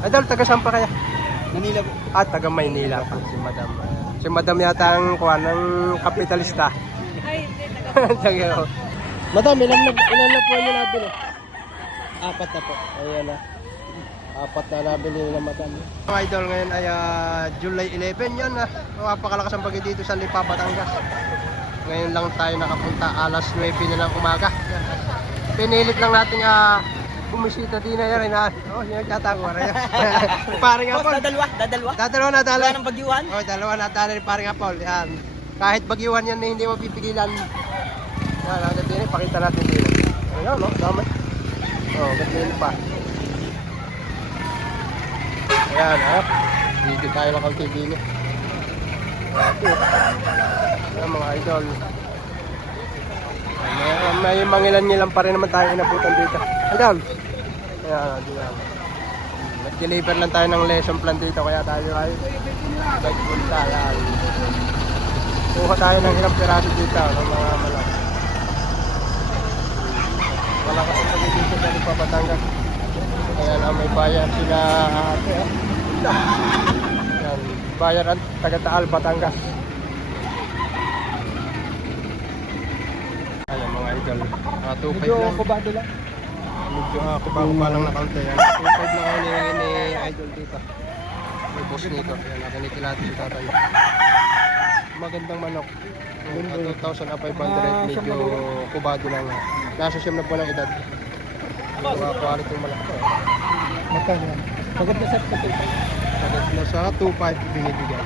Idol, taga saan pa kaya? Manila po. Taga Maynila pa si Madam. Si Madam yata ang kuha ng kapitalista. Ay, hindi. Taga. Madam, ilan na po yung nabili? 4 na po. Ayan na. 4 na nabili nila Madam. Mga idol, ngayon ay July 11 yan na. Napakalakas ang bagyo dito sa Lipa, Batangas. Ngayon lang tayo nakapunta, alas 9 na ng umaga. Yan. Pinilit lang natin bumisita din na yan. Yan katangwa na yan. Paring Apol. Dadalawa na dali. Wala ng bagyuhan? Dalawa na dali ni Paring Apol. Yan. Kahit bagyuhan yan hindi mo pipigilan. Yan, agad din. Pakita natin din. Ayan, no? Dami. Agad din pa. Ayan, Dito tayo lang ang TV niya. Ayan, mga idol. May mangilan-ngilan pa rin naman tayo inabutan dito. Idol. Ayan, diyan. Nag-deliver lang tayo ng lesson plan dito kaya tayo ay nagpunta. Ayan. Kuha tayo ng ilang piraso dito ng mga malak. Malakas ang pagod dito sa Lipa, Batangas. Kaya na may bayan sila ate. Ayan, bayan ang taga-Taal, Batangas. Ayan mga idol. 2.5 lang. Kubado lang. Medyo kuba-kuba lang na kaunti. 2.5 lang ako nilingin ni idol dito. May boss nito. Ayan, nakanitilatin si tatay. Magandang manok. 2,500. Medyo kubado lang. Nasa siyam na po ng edad. Quality yung manok. Magkano yan? Pagod na set ka po. Agad na sa 2.5 binibigyan.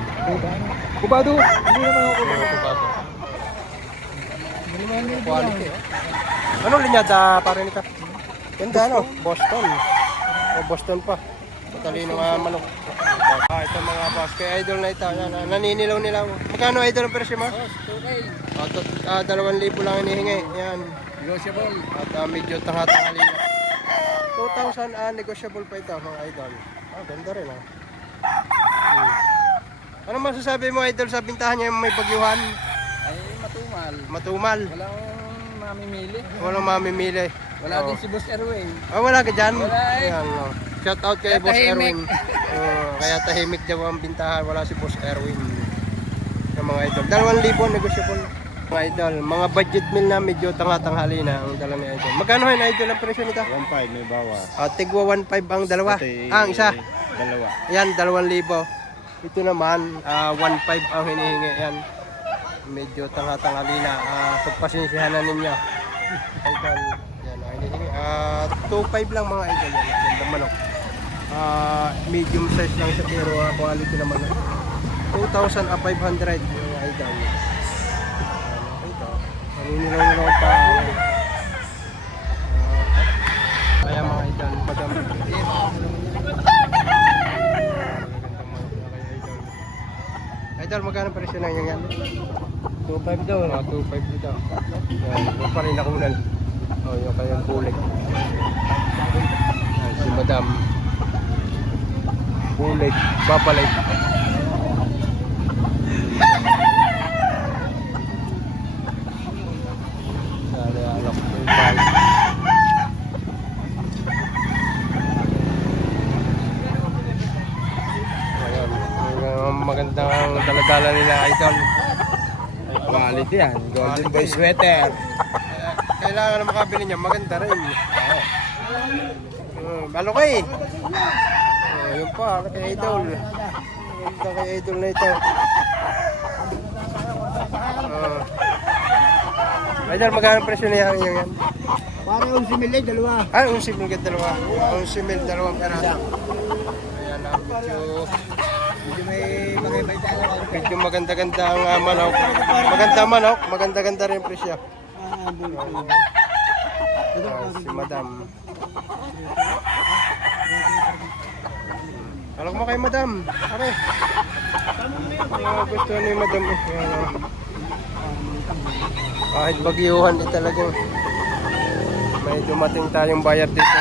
Kubado! Hindi naman ako kubado. Kubado. Quality. Quality. Anong linyada para nito? Ganda no? Boston. Boston pa. Matalino nga manok. Ito mga boss. Kaya idol na ito. Yan, naninilaw nila. Magkano idol ang presyo mo? 2,000 lang hinihingi. Yan. Negotiable. At medyo tanga-tangali na. 2,000 negotiable pa ito mga idol. Ganda rin Ano masasabi mo idol sa bintahan niya yung may bagyuhan? Ay, matumal. Matumal. Walang mamimili. Walang mamimili. Wala din si Boss Erwin. Wala ka dyan. Wala Ayan, shout out kay Kaya Boss tahimik. Erwin. Kaya tahimik daw ang bintahan. Wala si Boss Erwin. Yung mga idol. 2,000 negotiable. Mga idol, mga budget meal na medyo tanga-tanghali na ang dala ni idol. Magkano yun idol ang presyo nito? 1.5 may bawas. Tigwa 1.5 ang dalawa. Ang isa. Dalawa. Yan, 2,000. Ito naman, 1.5 ang hinihingi. Yan. Medyo tanga-tanghali na. Pagpasensyahan na ninyo. Idol. Yan ang hinihingi. 2.5 lang mga idol. Yan. Gandang manok. Medium size lang siya pero quality naman. 2,500 mga idol. Naninilaw pa. Kaya mga idol, Madam. Idol, magkano presyo na yan? 2.5 daw. 2.5 dito. Yan, pa rin nakunan. Yung kayang bulik. Yan, si Madam. Bulik, babalik. Magandang daladala nila idol. Quality yan. Golden Boy sweater. Kailangan na makabili niya, maganda rin. Malukay. Yun pa, kay idol. Maganda kay idol na ito. Idol, magkano presyo niya ang yan? Parang 11,000 dalawa. 11,000 dalawa. 11,000 dalawang peraso. Ayan na, medyo maganda-ganda ang manok. Maganda manok, maganda-ganda rin yung presyo. Si Madam. Alam mo kay Madam. Are. Gusto ni Madam. Kahit bagyuhan talagang may dumating tayong bayar dito.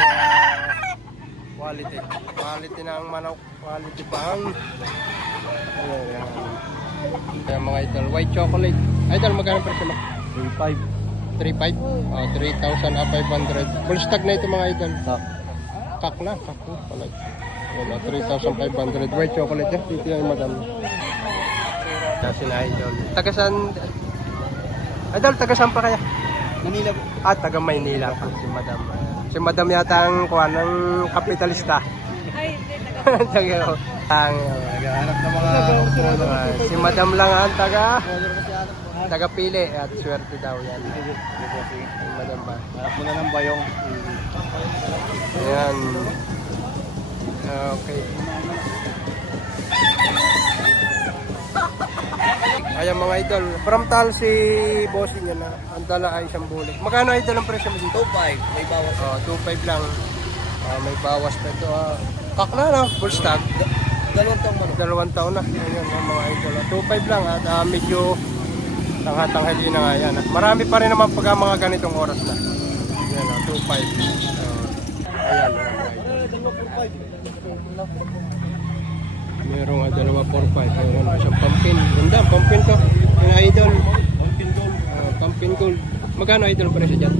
Quality. Quality na ang manok. Quality pa ang kaya mga idol, white chocolate. Idol, magkano presyo mo? 3.5. 3.5? 3,500. Full stock na ito mga idol. Kak na, kak na pala. Wala, 3,500 white chocolate yan. Dito yung madam. Kasi na idol. Tagasan, idol, tagasan pa kaya? Manila. Taga Maynila pa si madam. Si madam yata ang kuha ng kapitalista. Ay, hindi. Naghahanap ng mga si madam lang ang taga pili at swerte daw yan. Si madam ba? Harap mo na ng bayong. Ayan. Okay. Ayan mga idol. From Tal si bossing yan na. Ang dala ay isang bulik. Magkano idol ang presyo mo dito? 2.5. May bawas. 2.5 lang. May bawas pa ito. Kakla na. Full stock. 2 taong manok. 2 taon na. Ayan mga idol. 2.5 lang at medyo tanghatanghali na nga yan. Marami pa rin naman pag mga ganitong oras na. Ayan 2.5. Ayan mga idol. Merong 2.45. Meron isang pumpkin. Ganda, pumpkin to. Yung idol. Pumpkin gold. Pumpkin gold. Magkano idol pa rin siya dyan?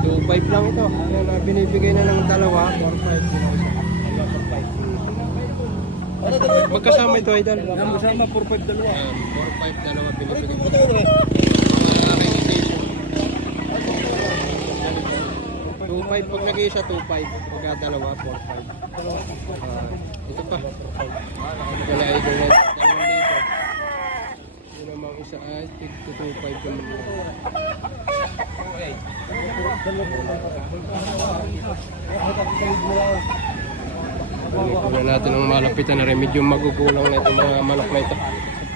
2.5 lang ito. Ayan, binibigay na ng dalawa. 4.5. Magkasama ito idol. Kasama 4.5 dalawa. 4.5 dalawa binibigay. 2.5 pag nag-iisa, 2.5. Pagka dalawa, 4.5. Ito pa. Ito na idol na 2,000. Ito namang isa ay 2.5 naman. Kunin natin ang malapitan na rin. Medyo magugulang na itong mga manok na ito.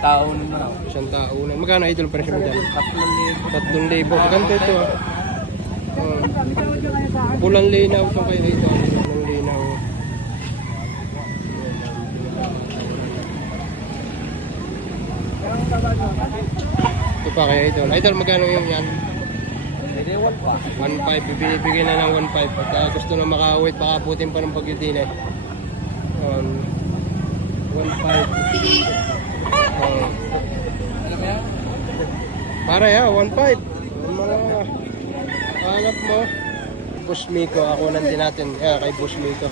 Taon na. Isang taon. Magkano idol presyo mo dyan? 3,000. 3,000. Maganda ito ah. Pulang linaw ito kayo ito. Pulang linaw. Ito pa kaya idol. Idol magkano yung yan? Pwede 1 pa. 1.5. Ibibigay na ng 1.5. At gusto na makawit. Baka putin pa ng bagyo din eh. 1.5. Ano kaya? Para ya, 1.5. Mga hanap mo. Boss Miko, ako nandun natin. Kay Boss Miko.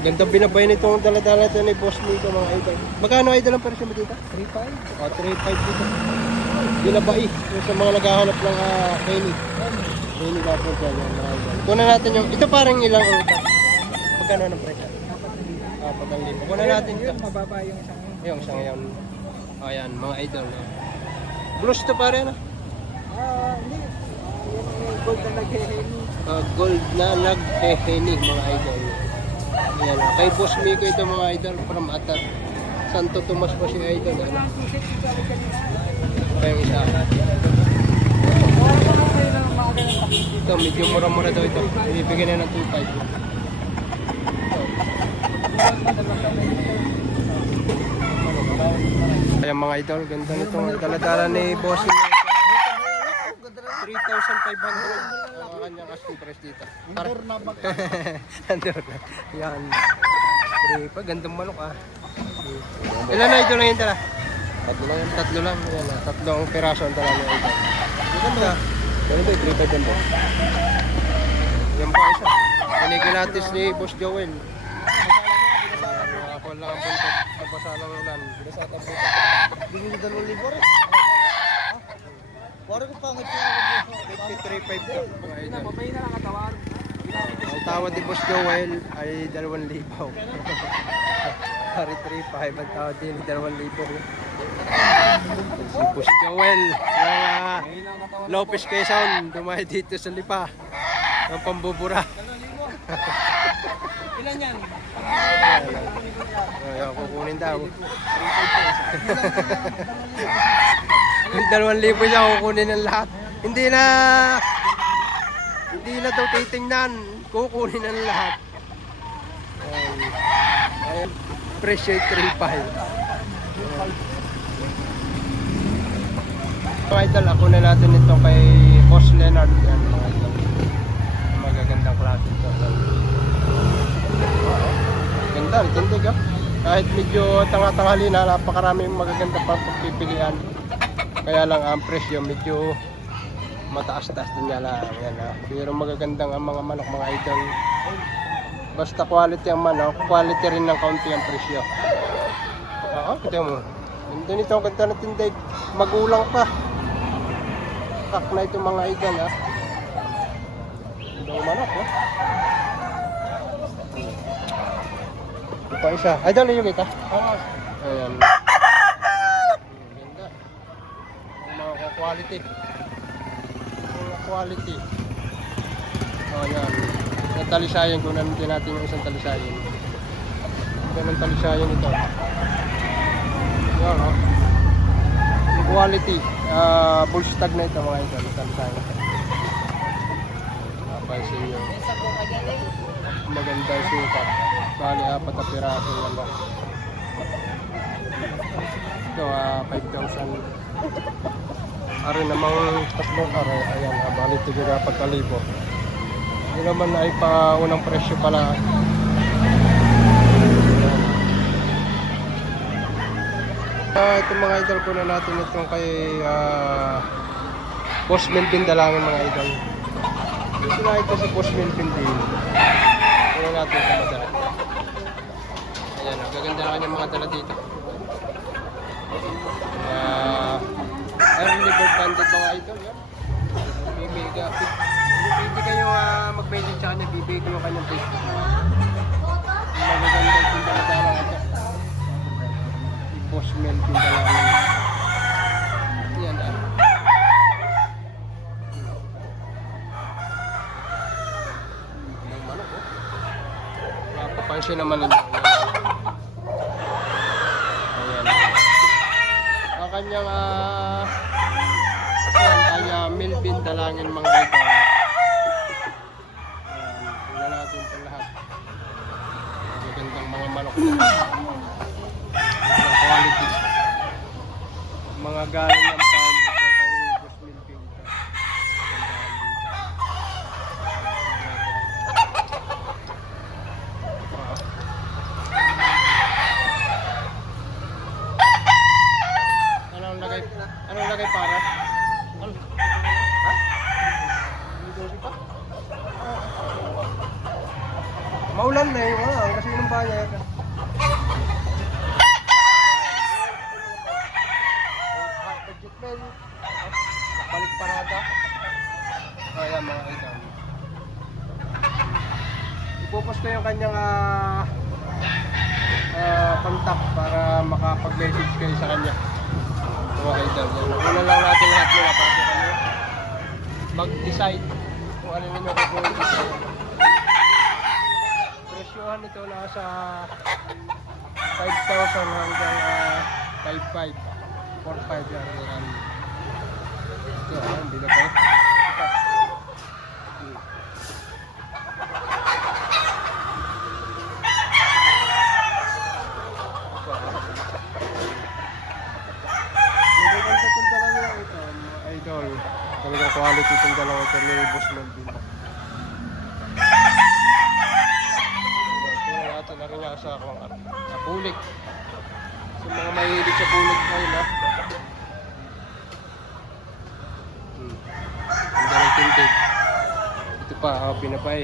Ganda binabay nitong dala-dala ito ni Boss Miko mga idol. Magkano idol ang presyo mo dito? 3.5. 3.5 dito. Binabay. Yung sa mga naghahanap ng Kenny. Kenny Gapon dyan. Kunan natin yung, ito parang ilang ang ito. Magkano ang presyo? 4,000. Kunan natin ito. Mababa yung isang. Yung isang yan. Ayan, mga idol. Blues to pare na. Hindi. Yung gold na nag-heni. Gold na nag-heni mga idol. Ayan, kay Boss Miko ito mga idol from Atat. Santo Tomas pa si idol. Kaya isa. Ito, medyo mura-mura daw ito. Ibibigyan na ng 2.5. Ayan mga idol, ganda nito. Dala-dala ni Boss Miko. 3,500 ang kanyang asking price dito. Andor na ba? Andor na. Yan. 3 gandang manok ah. Ilan na idol na yun tala? 3 lang. 3 lang. Yan ah. 3 piraso ang tala ni idol. Ganda. Ganun ba 3,500 din po? Yan pa isa. Panigilatis ni Boss Joel. Ako lang ang buntot. Nabasa ng ulan. Binasa ang buntot. Bigyan nyo 2,000 rin. Parang ko pangit 53.5 po mga idol. Mabay na lang katawan. Ang tawad ni Boss Joel ay 2,000. Pari 3.5 ang tawad din 2,000. Si Boss Joel ng Lopez Quezon dumayo dito sa Lipa ng pambubura. Ilan yan? Ay, kukunin daw. Yung 2,000 siya kukunin ng lahat. Hindi na daw titingnan. Kukunin ng lahat. Ayan. Presyo 3.5. Mga idol, ako na natin ito kay Boss Leonard. Yan, mga idol. Magagandang klase ito. Ganda, tindig ah. Kahit medyo tanga-tanghali na, napakaraming magaganda pang pagpipilian. Kaya lang ang presyo medyo mataas-taas din nga lang. Yan, ah. Pero magagandang ang mga manok mga idol. Basta quality ang manok, quality rin ng kaunti ang presyo. Oo, kita mo. Ganda nito, ang ganda ng tindig. Magulang pa. Kak na ito mga idol, ha. Ganda ng manok, ha. Ito pa isa. Idol, yung kita. Ayan. Ganda. Mga quality. Mga quality. O, yan. Yung talisayan, kunan din natin yung isang talisayan. Ganun talisayan ito. Yan, oh. Quality. Bull stag na ito mga ito. Talisayan ito. Napansin nyo. Maganda yung sukat. Bali, 4 na piraso yung ano. Ito, 5,000. Ari namang tatlong ari. Ayan, bali, 4,000. Hindi naman ay pa unang presyo pala. Ito mga idol, kuna natin itong kay Boss Melvin Dalangin mga idol. Ito na ito si Boss Melvin din. Kuna natin sa madala. Ayan, gaganda na kanyang mga dala dito. Early bird banded mga idol. Yan. Pwede kayo mag-message sa kanya, bibigay ko yung kanyang Facebook. Magagandang pindala ito. Si Boss Melvin Dalangin. Yan ah. Ang manok oh. Napapansin naman nila. Ayan. Ang kanyang kaya Melvin Dalangin mga ito. Tingnan natin ito lahat. Magagandang mga manok. Mga quality. Mga galing ng farm. Ito kay Boss Melvin. Anong lagay para? Ano? Ha? Maulan na yun, kasi yung bayan. Balik parada. Ayan mga idol. Ipopost ko yung kanyang contact para makapag-message kayo sa kanya. Mga idol. Una lang natin lahat muna para sa kanya mag-decide kung ano ninyo kukunin dito. Presyohan nito nasa 5,000 hanggang 5,500. 4,500 yan. Ito, hindi na pa. Idol, talagang quality itong dalawa ito ni Boss Melvin. Puna natin na rin nga sa bulik. Sa mga mahilig sa bulik ngayon ha. Ang darang tindig. Ito pa, pinapay.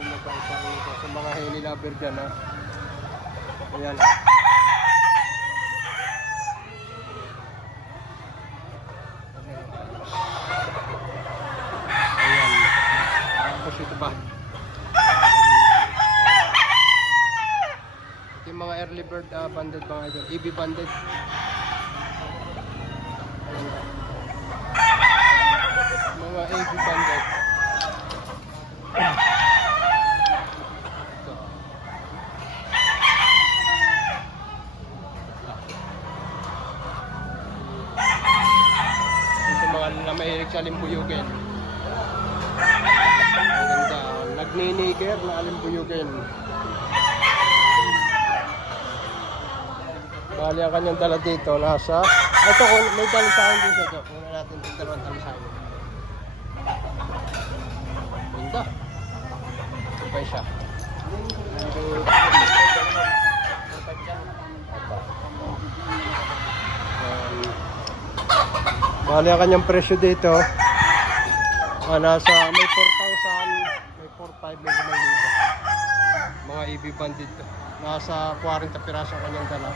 Pinapay pa rin ito sa mga hini lover dyan ha. Ayan ha. Ito ba? Ito yung mga early bird banded mga idol. EB banded. Mga EB banded. Ito mga na mahilig sa limbuyugin. Maganda. Nagniniger na alimbuyugin. Bali ang kanyang dala dito nasa ito kung may talisayan din siya ito. Una natin itong dalawang talisayan. Ganda. Ito pa siya. Bali ang kanyang presyo dito nasa may 4,000, may 4,500, 4-5 may 5,000. Mga EB bandit to. Nasa 40 piraso kanyang dala.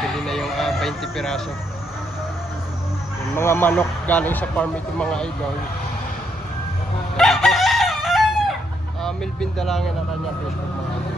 Bili na yung 20 piraso. Yung mga manok galing sa farm ito mga idol. Melvin Dalangin ang kanyang Facebook mga idol.